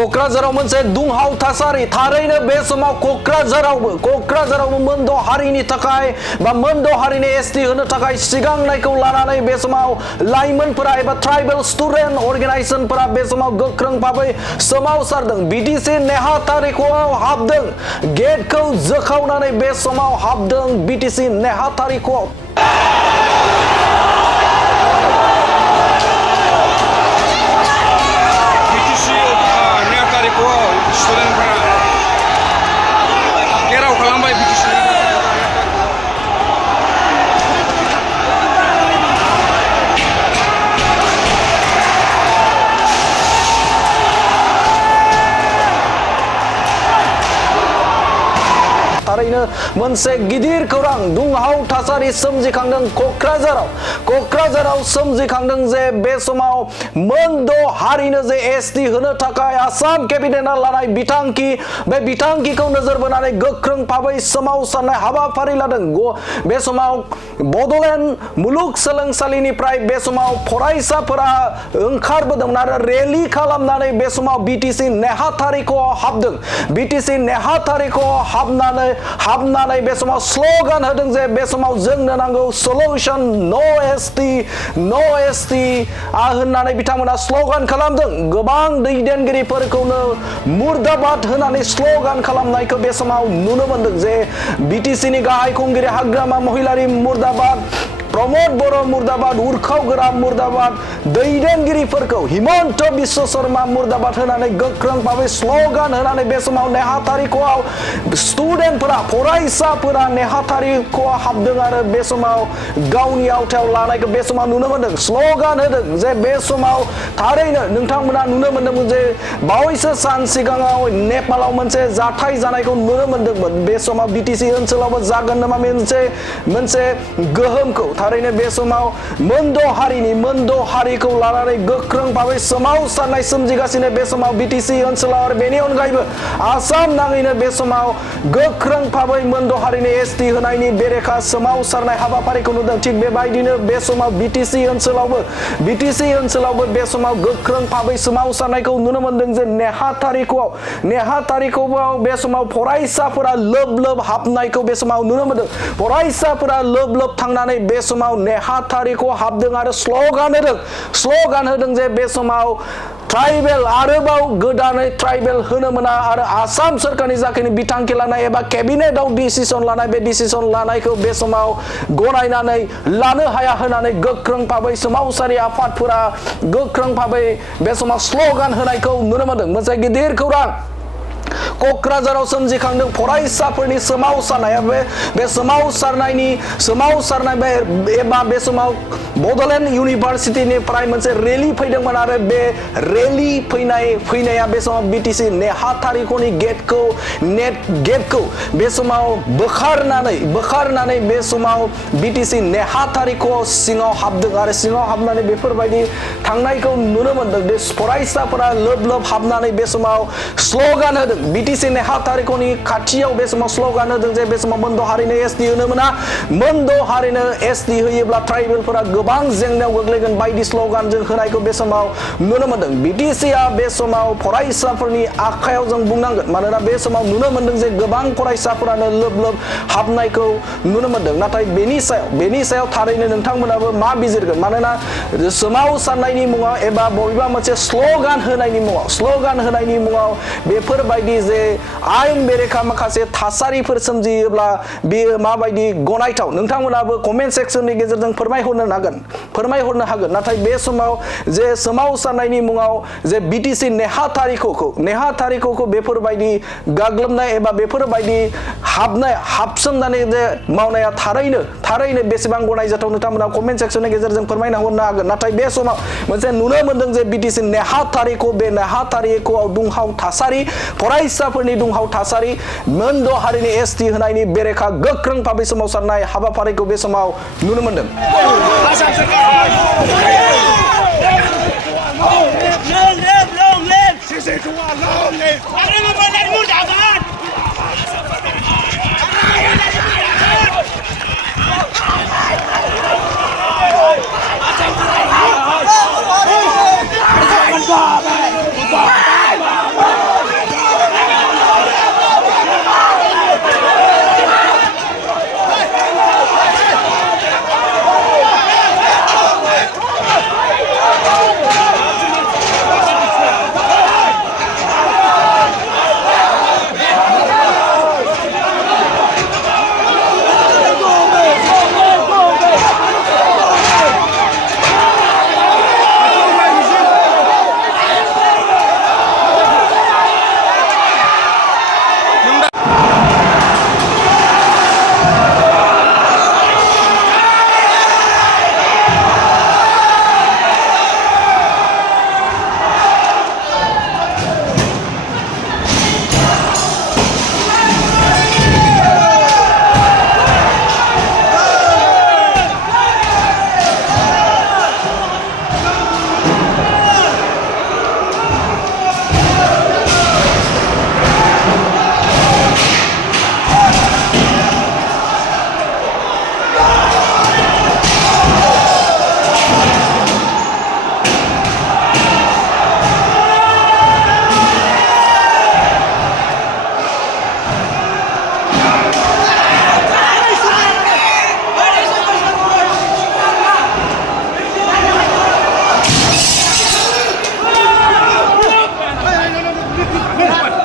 क'क्राझाराव मोनसे दुंहाव थासारि थारैनो बे समाव क'क्राझारावबो मोनद' हारिनि थाखाय बा मोनद' हारिनि एसटि होनो थाखाय सिगांनायखौ लानानै बे समाव लाइमोनफोरा एबा ट्राइबेल स्टुडेन्ट अर्गेनाइजेशनफोरा बे समाव गोख्रों भाबै सोमावसारदों BTC नेहाथारिख'आव हाबदों गेटखौ जोखावनानै बे समाव हाबदों BTC नेहाथारिख'आव स्टुडेन्टफोरा घेराव खालामबाय BTC थारैनो मोनसे गिदिर खौरां दुंहाव थासारि सोमजिखांदों क'क्राझाराव सोमजिखांदों जे बे समाव मोनद' हारिनो जे एसटि होनो थाखाय आसाम केबिनेटआ लानाय बिथांखि बे बिथांखिखौ नोजोर बोनानै गोख्रों भाबै सोमावसारनाय हाबाफारि लादों बे समाव बड'लेण्ड मुलुगसोलोंसालिनिफ्राय बे समाव फरायसाफोरा ओंखारबोदोंमोन आरो रेलि खालामनानै बे समाव BTC नेहाथारिख'आव हाबदों BTC नेहाथारिख'आव हाबनानै बे समाव स्ल'गान होदों जे बे समाव जोंनो नांगौ सल्युशन नो एसटि होननानै बिथांमोना स्ल'गान खालामदों गोबां दैदेनगिरिफोरखौनो मुर्दाबाद होनानै स्ल'गान खालामनायखौ बे समाव नुनो मोनदों जे BTC नि गाहाय खुंगिरि हाग्रामा महिलारि मुर्दाबाद प्रमोद बर' मुर्दाबाद उर्खाव गोरा मुर्दाबाद दैदेनगिरिफोरखौ हिमन्त बिश्व शर्मा मुर्दाबाद होनानै गोख्रों भाबै स्ल'गान होनानै बे समाव नेहाथारिख'आव स्टुडेन्टफोरा फरायसाफोरा नेहाथारिख'आव हाबदों आरो बे समाव गावनि आवथायाव लानायखौ बे समाव नुनो मोनदों स्ल'गान होदों जे बे समाव थारैनो नोंथांमोना नुनो मोनदोंमोन जे बावैसो सान सिगाङाव नेपालाव मोनसे जाथाय जानायखौ नुनो मोनदोंमोन बे समाव BTC ओनसोलावबो जागोन नामा मोनसे गोहोमखौ थारैनो बे समाव मोनद' हारिखौ लानानै गोख्रों भाबै सोमावसारनाय सोमजिगासिनो बे समाव BTC ओनसोलाव आरो बेनि अनगायैबो आसाम नाङैनो बे समाव गोख्रों भाबै मोनद' हारिनि एसटि होनायनि बेरेखा सोमावसारनाय हाबाफारिखौ नुदों थिग बेबायदिनो बे समाव BTC ओनसोलावबो बे समाव गोख्रों भाबै सोमावसारनायखौ नुनो मोनदों जे नेहाथारिख'आव बे समाव फरायसाफोरा लोब हाबनायखौ बे समाव नुनो मोनदों फरायसाफोरा लोब थांनानै बे समाव नेहाथारिख'आव हाबदों आरो स्ल'गान होदों जे बे समाव ट्राइबेल आरोबाव गोदानै ट्राइबेल होनो मोना आरो आसाम सोरखारनि जाखिनि बिथांखि लानाय एबा केबिनेटआव डिसिसन लानाय बे डिसिसन लानायखौ बे समाव गनायनानै लानो हाया होननानै गोख्रों भाबै सोमावसारि आफादफोरा गोख्रों भाबै बे समाव स्ल'गान होनायखौ नुनो मोनदों मोनसे गिदिर खौरां क'क्राझाराव सोमजिखांदों फरायसाफोरनि सोमावसारनाया बे सोमावसारनाय एबा बे समाव बड'लेण्ड इउनिभारसिटिनिफ्राय मोनसे रेलि फैदोंमोन आरो बे रेलि फैनाया बे समाव BTC नेहाथारिख'नि गेटखौ बे समाव बोखारनानै बे समाव BTC नेहाथारिख'आव सिङाव हाबदों आरो सिङाव हाबनानै बेफोरबायदि थांनायखौ नुनो मोनदों बे फरायसाफोरा लोब हाबनानै बे समाव स्ल'गान होदों BTC नेहाथारिख'नि खाथियाव बे समाव स्ल'गान होदों जे बे समाव मोनद' हारिनो एसटि होनो मोना मोनद' हारिनो एसटि होयोब्ला ट्राइबेलफोरा गोबां जेंनायाव गोग्लैगोन बायदि स्ल'गानजों होनायखौ बे समाव नुनो मोनदों BTCआ बे समाव फरायसाफोरनि आखायाव जों बुंनांगोन मानोना बे समाव नुनो मोनदों जे गोबां फरायसाफोरानो लोब हाबनायखौ नुनो मोनदों नाथाय बेनि सायाव थारैनो नोंथांमोनाबो मा बिजिरगोन मानोना सोमावसारनायनि मुङाव एबा बबेबा मोनसे स्ल'गान होनायनि मुङाव बेफोरबायदि जे आयेन बेरेखा माखासे थासारिफोर सोमजियोब्ला बेयो माबायदि गनायथाव नोंथांमोनाबो कमेन्ट सेक्सननि गेजेरजों फोरमायहरनो हागोन नाथाय बे समाव जे सोमावसारनायनि मुङाव जे BTC नेहाथारिख'खौ बेफोरबायदि गाग्लोबनाय एबा बेफोरबायदि हाबसोमनानै जे मावनाया थारैनो बेसेबां गनायजाथाव नोंथांमोना कमेन्ट सेक्सननि गेजेरजों फोरमायना हरनो हागोन नाथाय बे समाव मोनसे नुनो मोनदों जे BTC नेहाथारिख'आव दुंहाव थासारि फरायसाफोरनि दुंहाव थासारि मोनद' हारिनि एसटि होनायनि बेरेखा गोख्रों भाबै सोमावसारनाय हाबाफारिखौ बे समाव नुनो मोनदों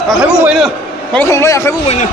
आखाइ बौबायनो माबा खालामलाय आखाइ बौबायनो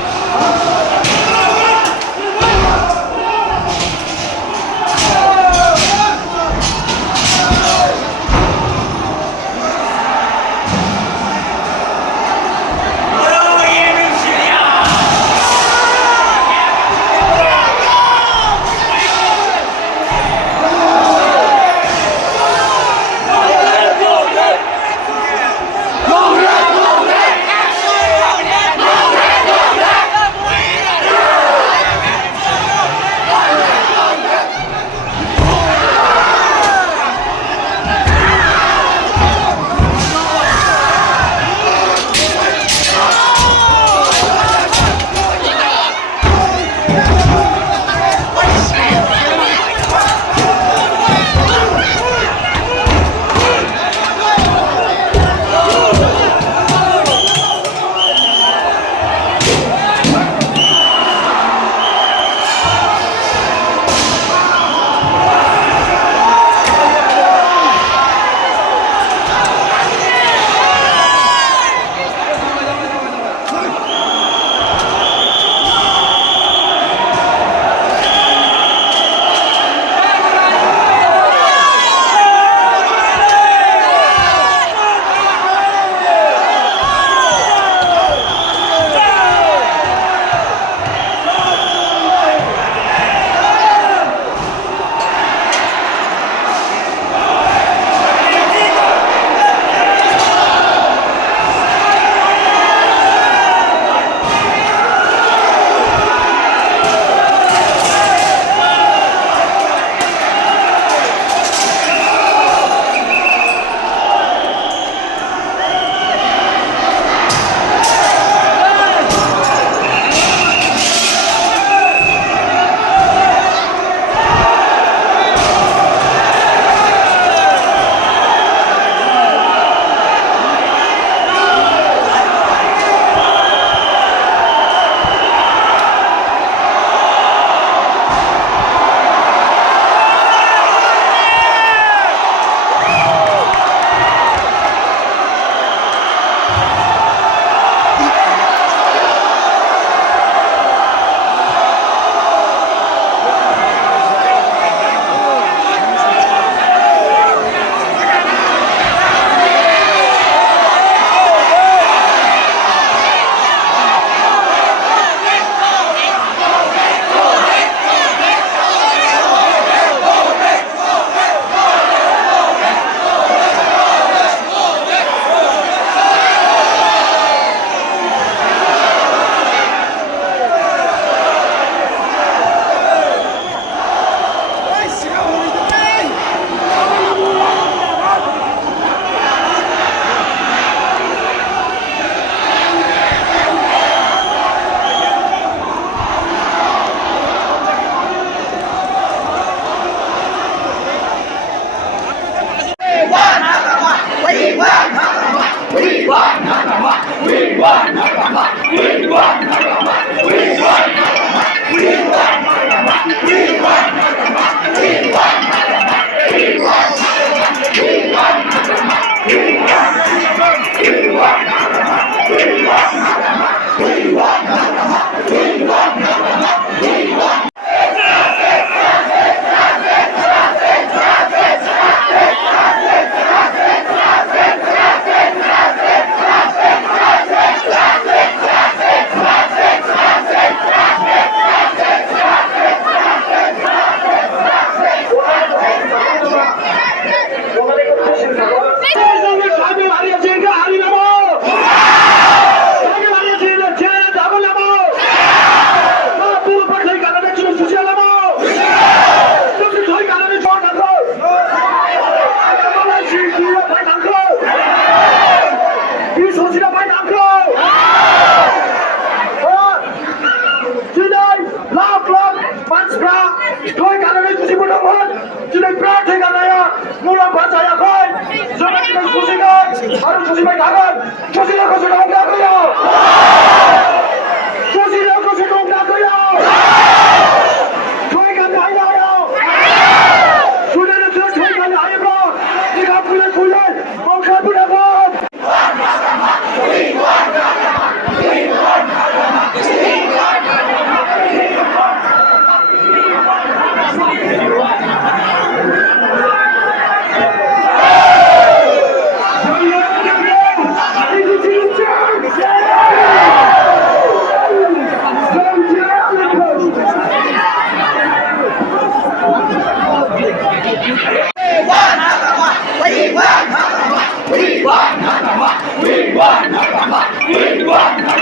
We want